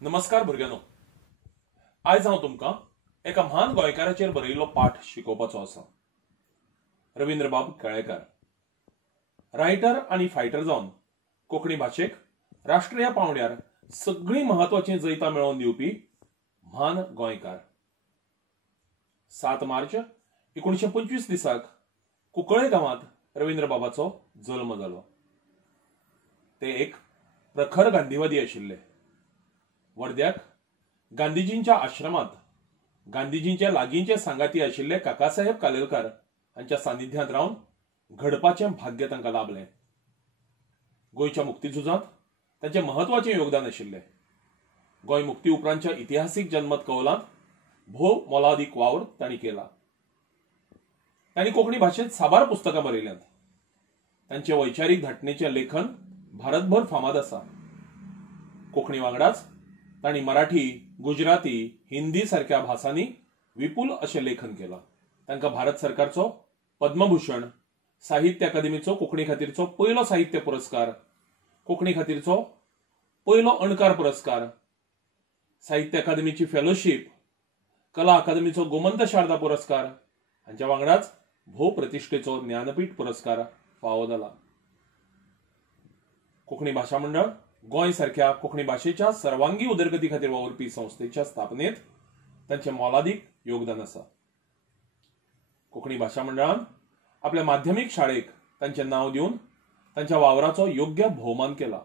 नमस्कार भुरग्यानो, आज हांव तुमकां एका महान गोंयकाराचेर बरयिल्लो पाठ शिकोवपाचो आसा. रवींद्रबाब केळेकार. रायटर आनी फायटर जावन कोंकणी भाशेक राष्ट्रीय पावंड्यार सगळी महत्वाची जैतां मेळोवन दिवपी महान गोंयकार. 7 मार्च 1925 दिसाक कुंकळे गांवांत रवींद्रबाबाचो जल्म जालो. ते एक प्रखर गांधीवादी आशिल्ले. वर्ध्याक गांधीजींच्या आश्रमात गांधीजींचे लागींचे सांगाती आशिल्ले काकासाहेब कालेलकार हांच्या सानिध्यांत रावन घडपाचें भाग्य तांकां लाभलें. गोंयच्या मुक्तीझुजांत तांचें महत्वाचें योगदान आशिल्लें. गोंय मुक्ती उपरांतच्या इतिहासीक जनमत कौलांत भोव मोलादीक वावर तांणी केला. तांणी कोंकणी भाशेंत साबार पुस्तकां बरयल्यांत. तांचे वैचारीक धाटणेचें लेखन भारतभर फामाद आसा. कोंकणी वांगडाच तांणी मराठी, गुजराती, हिंदी सारक्या भासांनी विपुल अशें लेखन केलां. तांकां भारत सरकारचो पद्मभूषण, साहित्य अकादमीचो कोंकणी खातीरचो पयलो साहित्य पुरस्कार, कोंकणी खातीरचो पयलो अणकार पुरस्कार, साहित्य अकादमीची फेलोशीप, कला अकादमीचो गोमंत शारदा पुरस्कार हांच्या वांगडाच भोव प्रतिश्ठेचो ज्ञानपीठ पुरस्कार फावो जाला. कोंकणी भाशा मंडळ गोंय सारख्या कोंकणी भाशेच्या सर्वांगी उदरगती खातीर वावुरपी संस्थेच्या स्थापनेत तांचें मोलादीक योगदान आसा. कोंकणी भाशा मंडळान आपल्या माध्यमीक शाळेक तांचें नांव दिवन तांच्या वावराचो योग्य भोवमान केला.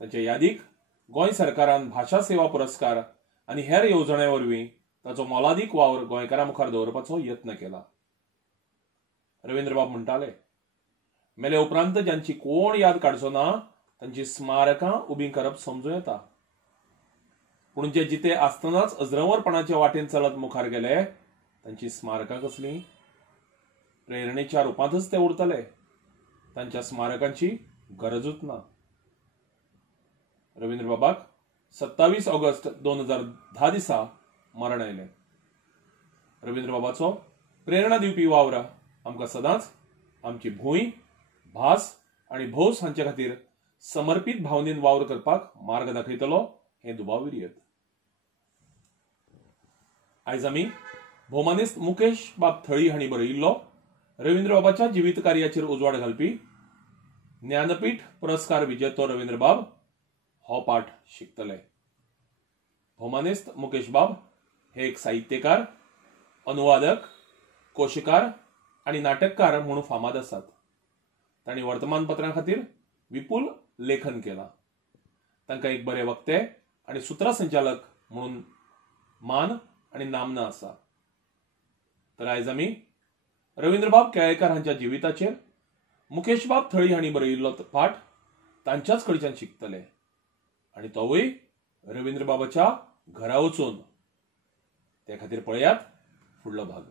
तांचे यादीक गोंय सरकारान भाशा सेवा पुरस्कार आनी हेर येवजणे वरवीं ताचो मोलादीक वावर गोंयकारां मुखार दवरपाचो यत्न केला. रवींद्रबाब म्हणटाले, मेले उपरांत ज्यांची कोण याद काडचो ना तांची स्मारकां उबीं करप समजूं येता. पूण जे जिते आसतनाच अजरंवरपणाचे वाटेन चलत मुखार गेले तांची स्मारकां कसलीं? प्रेरणेच्या रुपांतच ते उरतले. तांच्या स्मारकांची गरजूच ना. रवींद्रबाबाक 27 ऑगस्ट 2010 दिसा मरण आयलें. रवींद्रबाबाचो प्रेरणा दिवपी वावर आमकां सदांच आमची भूंय, भास आनी भौस हांचे खातीर समर्पीत भावनेन वावर करपाक मार्ग दाखयतलो हें दुबाविर्यत. आयज आमी भौमानिस्त मुकेश बाब थळी हांणी बरयिल्लो रवींद्रबाबाच्या जिवीत कार्याचेर उजवाड घालपी ज्ञानपीठ पुरस्कार विजेतो रवींद्रबाब हो पाठ शिकतले. भौमानिस्त मुकेश बाब हे एक साहित्यकार, अनुवादक, कोशकार आनी नाटककार म्हणून फामाद आसात. तांणी वर्तमानपत्रां खातीर विपुल लेखन केलां. तांकां एक बरे वक्ते आनी सुत्रसंचालक म्हणून मान आनी नामना आसा. तर आयज आमी रवींद्रबाब केळेकार हांच्या जिविताचेर मुकेशबाब थळी हांणी बरयिल्लो पाठ तांच्याच कडच्यान शिकतले. आनी तोवूय रवींद्रबाबाच्या घरा वचून. ते खातीर पळयात फुडलो भाग.